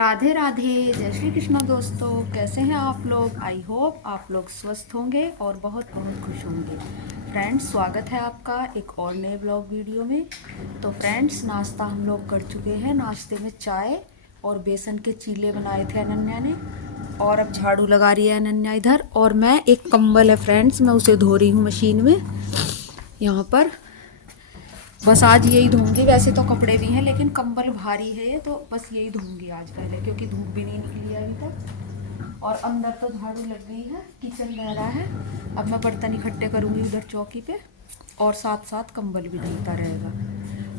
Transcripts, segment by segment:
राधे राधे। जय श्री कृष्ण दोस्तों, कैसे हैं आप लोग। आई होप आप लोग स्वस्थ होंगे और बहुत बहुत खुश होंगे। फ्रेंड्स, स्वागत है आपका एक और नए ब्लॉग वीडियो में। तो फ्रेंड्स, नाश्ता हम लोग कर चुके हैं। नाश्ते में चाय और बेसन के चीले बनाए थे अनन्या ने, और अब झाड़ू लगा रही है अनन्या इधर। और मैं एक कंबल है फ्रेंड्स, मैं उसे धो रही हूँ मशीन में यहाँ पर। बस आज यही धोऊंगी। वैसे तो कपड़े भी हैं लेकिन कंबल भारी है ये, तो बस यही धोऊंगी आज पहले, क्योंकि धूप भी नहीं निकली है अभी तक। और अंदर तो झाड़ू लग गई है, किचन रह रहा है। अब मैं बर्तन इकट्ठे करूंगी उधर चौकी पे, और साथ साथ कंबल भी धुलता रहेगा।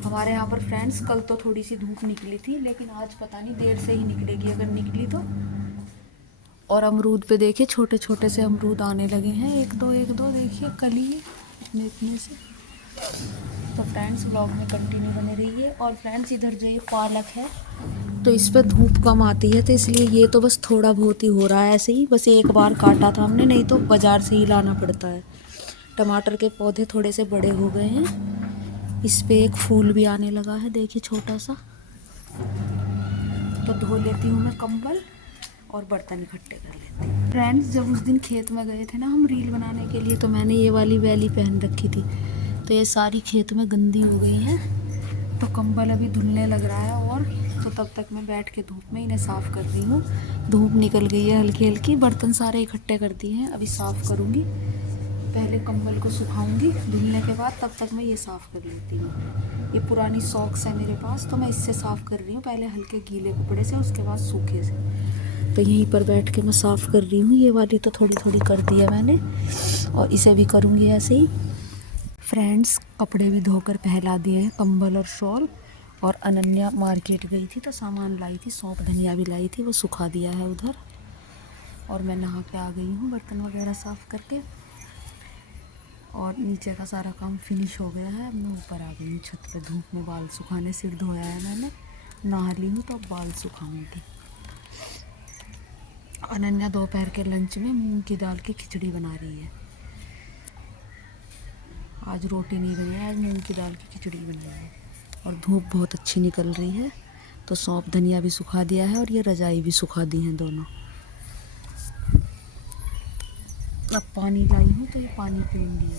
हमारे यहाँ पर फ्रेंड्स कल तो थोड़ी सी धूप निकली थी, लेकिन आज पता नहीं देर से ही निकलेगी अगर निकली तो। और अमरूद पे देखिए छोटे छोटे से अमरूद आने लगे हैं, एक दो देखिए कली इतने इतने से। तो फ्रेंड्स, व्लॉग में कंटिन्यू बने रहिए। और फ्रेंड्स, इधर जो ये पालक है तो इस पर धूप कम आती है, तो इसलिए ये तो बस थोड़ा बहुत ही हो रहा है ऐसे ही। बस एक बार काटा था हमने, नहीं तो बाज़ार से ही लाना पड़ता है। टमाटर के पौधे थोड़े से बड़े हो गए हैं, इस पर एक फूल भी आने लगा है देखिए छोटा सा। तो धो लेती हूँ मैं कंबल और बर्तन इकट्ठे कर लेती हूँ। फ्रेंड्स, जब उस दिन खेत में गए थे ना हम रील बनाने के लिए, तो मैंने ये वाली वैली पहन रखी थी। तो ये सारी खेत में गंदी हो गई हैं, तो कंबल अभी धुलने लग रहा है। और तो तब तक मैं बैठ के धूप में इन्हें साफ़ कर रही हूँ। धूप निकल गई है हल्की हल्की, बर्तन सारे इकट्ठे कर दिए हैं, अभी साफ़ करूँगी। पहले कंबल को सुखाऊंगी, धुलने के बाद तब तक मैं ये साफ़ कर लेती हूँ। ये पुरानी सॉक्स है मेरे पास, तो मैं इससे साफ़ कर रही हूँ, पहले हल्के गीले कपड़े से, उसके बाद सूखे से। तो यहीं पर बैठ के मैं साफ़ कर रही हूँ। ये वाली तो थोड़ी थोड़ी कर दी है मैंने, और इसे भी करूँगी ऐसे ही। फ्रेंड्स, कपड़े भी धोकर पहला दिए हैं, कंबल और शॉल। और अनन्या मार्केट गई थी तो सामान लाई थी, सौंफ धनिया भी लाई थी, वो सुखा दिया है उधर। और मैं नहा के आ गई हूँ बर्तन वगैरह साफ़ करके, और नीचे का सारा काम फिनिश हो गया है। अब मैं ऊपर आ गई हूँ छत पे धूप में बाल सुखाने। सिर धोया है मैंने, नहा ली हूँ, तो अब बाल सुखाऊंगी। अनन्या दोपहर के लंच में मूंग की दाल की खिचड़ी बना रही है। आज रोटी नहीं बनी है, आज मूंग की दाल की खिचड़ी बनाई है। और धूप बहुत अच्छी निकल रही है, तो सौंफ धनिया भी सुखा दिया है, और ये रजाई भी सुखा दी हैं दोनों। अब पानी लाई हूँ तो ये पानी पीऊँगी।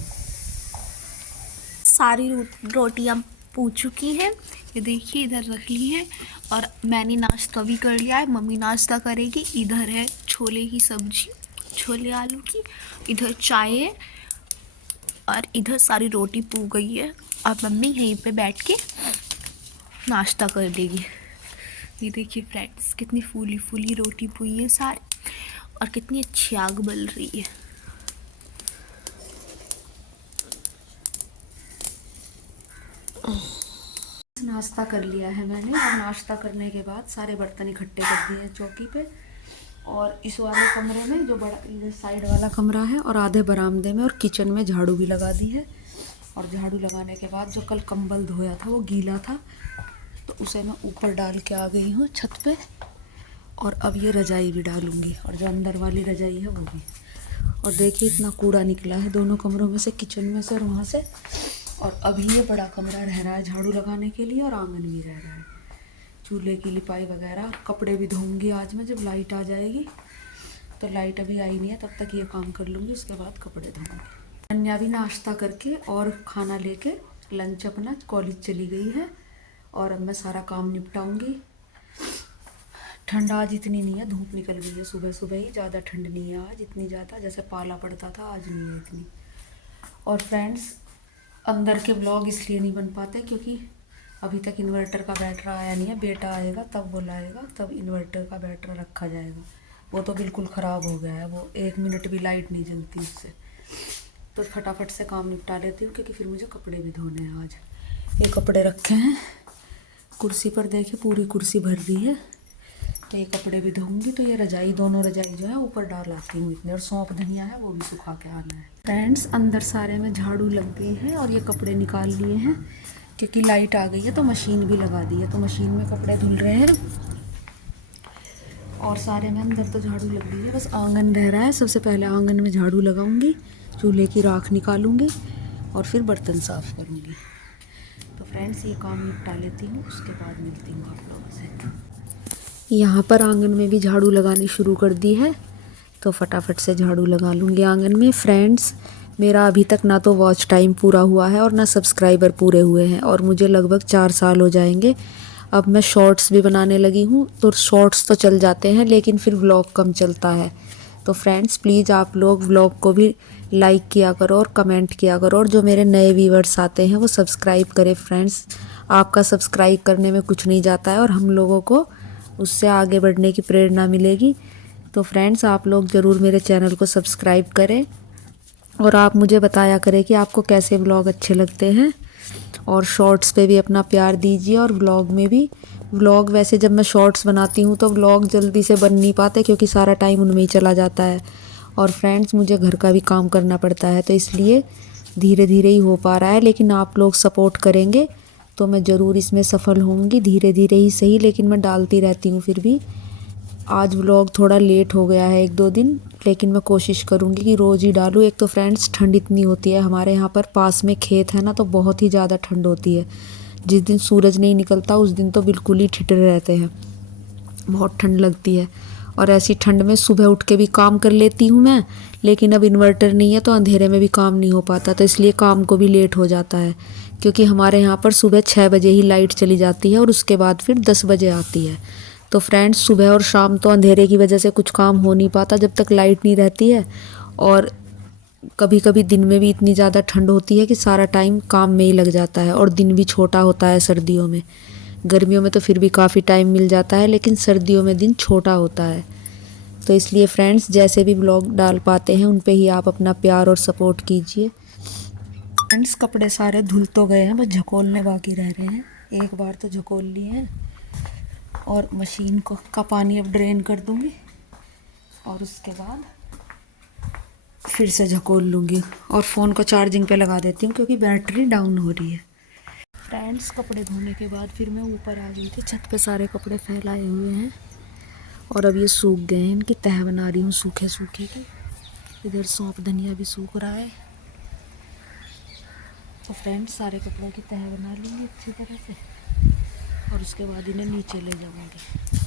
सारी रोटियां पूछ चुकी है, ये देखिए इधर रख ली है। और मैंने नाश्ता भी कर लिया है, मम्मी नाश्ता करेगी। इधर है छोले की सब्जी, छोले आलू की। इधर चाय है, और इधर सारी रोटी पू गई है। और मम्मी यहीं पे बैठ के नाश्ता कर देगी। ये देखिए फ्रेंड्स, कितनी फूली फूली रोटी पुई है सारी, और कितनी अच्छी आग बल रही है। नाश्ता कर लिया है मैंने, और नाश्ता करने के बाद सारे बर्तन इकट्ठे कर दिए हैं चौकी पे। और इस वाले कमरे में, जो बड़ा इधर साइड वाला कमरा है, और आधे बरामदे में और किचन में झाड़ू भी लगा दी है। और झाड़ू लगाने के बाद जो कल कंबल धोया था वो गीला था, तो उसे मैं ऊपर डाल के आ गई हूँ छत पे। और अब ये रजाई भी डालूँगी, और जो अंदर वाली रजाई है वो भी। और देखिए इतना कूड़ा निकला है दोनों कमरों में से, किचन में से और वहाँ से। और अभी ये बड़ा कमरा रह रहा है झाड़ू लगाने के लिए, और आंगन भी रह रहा है, चूल्हे की लिपाई वगैरह। कपड़े भी धोऊंगी आज मैं, जब लाइट आ जाएगी। तो लाइट अभी आई नहीं है, तब तक ये काम कर लूँगी, उसके बाद कपड़े धोऊंगी। अन्या भी नाश्ता करके और खाना लेके लंच अपना कॉलेज चली गई है, और अब मैं सारा काम निपटाऊंगी। ठंड आज इतनी नहीं है, धूप निकल गई है सुबह सुबह ही, ज़्यादा ठंड नहीं है आज इतनी ज़्यादा, जैसे पाला पड़ता था आज नहीं है इतनी। और फ्रेंड्स, अंदर के ब्लॉग इसलिए नहीं बन पाते क्योंकि अभी तक इन्वर्टर का बैटरी आया नहीं है। बेटा आएगा तब वो लाएगा, तब इन्वर्टर का बैटरी रखा जाएगा। वो तो बिल्कुल ख़राब हो गया है, वो 1 मिनट भी लाइट नहीं जलती उससे। तो फटाफट से काम निपटा लेती हूँ, क्योंकि फिर मुझे कपड़े भी धोने हैं आज। ये कपड़े रखे हैं कुर्सी पर, देखिए पूरी कुर्सी भर रही है, तो ये कपड़े भी धोऊंगी। तो ये रजाई, दोनों रजाई जो है ऊपर डाल आती हूँ इतने, और सौंफ धनिया है वो भी सुखा के आना है। फ्रेंड्स, अंदर सारे में झाड़ू लग गए हैं, और ये कपड़े निकाल लिए हैं, क्योंकि लाइट आ गई है तो मशीन भी लगा दी है, तो मशीन में कपड़े धुल रहे हैं। और सारे में अंदर तो झाड़ू लग गई है, बस आंगन रह रहा है। सबसे पहले आंगन में झाड़ू लगाऊंगी, चूल्हे की राख निकालूंगी, और फिर बर्तन साफ़ करूंगी। तो फ्रेंड्स, ये काम निपटा लेती हूँ, उसके बाद मिलती हूँ आप लोगों से। यहाँ पर आंगन में भी झाड़ू लगानी शुरू कर दी है, तो फटाफट से झाड़ू लगा लूँगी आंगन में। फ्रेंड्स, मेरा अभी तक ना तो वॉच टाइम पूरा हुआ है और ना सब्सक्राइबर पूरे हुए हैं, और मुझे लगभग 4 साल हो जाएंगे। अब मैं शॉर्ट्स भी बनाने लगी हूँ, तो शॉर्ट्स तो चल जाते हैं लेकिन फिर व्लॉग कम चलता है। तो फ्रेंड्स, प्लीज़ आप लोग व्लॉग को भी लाइक किया करो और कमेंट किया करो, और जो मेरे नए व्यूअर्स आते हैं वो सब्सक्राइब करें। फ्रेंड्स, आपका सब्सक्राइब करने में कुछ नहीं जाता है और हम लोगों को उससे आगे बढ़ने की प्रेरणा मिलेगी। तो फ्रेंड्स, आप लोग ज़रूर मेरे चैनल को सब्सक्राइब करें और आप मुझे बताया करें कि आपको कैसे व्लॉग अच्छे लगते हैं, और शॉर्ट्स पे भी अपना प्यार दीजिए और व्लॉग में भी। व्लॉग वैसे जब मैं शॉर्ट्स बनाती हूँ तो व्लॉग जल्दी से बन नहीं पाते क्योंकि सारा टाइम उनमें ही चला जाता है, और फ्रेंड्स मुझे घर का भी काम करना पड़ता है, तो इसलिए धीरे धीरे ही हो पा रहा है। लेकिन आप लोग सपोर्ट करेंगे तो मैं ज़रूर इसमें सफल होंगी, धीरे धीरे ही सही, लेकिन मैं डालती रहती हूँ फिर भी। आज व्लॉग थोड़ा लेट हो गया है 1-2 दिन, लेकिन मैं कोशिश करूँगी कि रोज़ ही डालूँ। एक तो फ्रेंड्स ठंड इतनी होती है, हमारे यहाँ पर पास में खेत है ना, तो बहुत ही ज़्यादा ठंड होती है। जिस दिन सूरज नहीं निकलता उस दिन तो बिल्कुल ही ठिठुरे रहते हैं, बहुत ठंड लगती है। और ऐसी ठंड में सुबह उठ के भी काम कर लेती हूँ मैं, लेकिन अब इन्वर्टर नहीं है तो अंधेरे में भी काम नहीं हो पाता, तो इसलिए काम को भी लेट हो जाता है। क्योंकि हमारे यहाँ पर सुबह 6 बजे ही लाइट चली जाती है और उसके बाद फिर 10 बजे आती है। तो फ्रेंड्स, सुबह और शाम तो अंधेरे की वजह से कुछ काम हो नहीं पाता जब तक लाइट नहीं रहती है, और कभी कभी दिन में भी इतनी ज़्यादा ठंड होती है कि सारा टाइम काम में ही लग जाता है, और दिन भी छोटा होता है सर्दियों में। गर्मियों में तो फिर भी काफ़ी टाइम मिल जाता है, लेकिन सर्दियों में दिन छोटा होता है। तो इसलिए फ्रेंड्स, जैसे भी ब्लॉग डाल पाते हैं उन पे ही आप अपना प्यार और सपोर्ट कीजिए। फ्रेंड्स, कपड़े सारे धुल तो गए हैं, बस झकोलने बाकी रह रहे हैं। एक बार तो झकोल लिए हैं, और मशीन का पानी अब ड्रेन कर दूंगी, और उसके बाद फिर से झकोल लूँगी, और फ़ोन को चार्जिंग पे लगा देती हूँ क्योंकि बैटरी डाउन हो रही है। फ्रेंड्स, कपड़े धोने के बाद फिर मैं ऊपर आ गई थी, छत पे सारे कपड़े फैलाए हुए हैं, और अब ये सूख गए हैं, इनकी तह बना रही हूँ सूखे सूखे की। इधर सौंफ धनिया भी सूख रहा है। तो फ्रेंड्स, सारे कपड़ों की तह बना लूँगी अच्छी तरह से, और उसके बाद इन्हें नीचे ले जाऊँगी।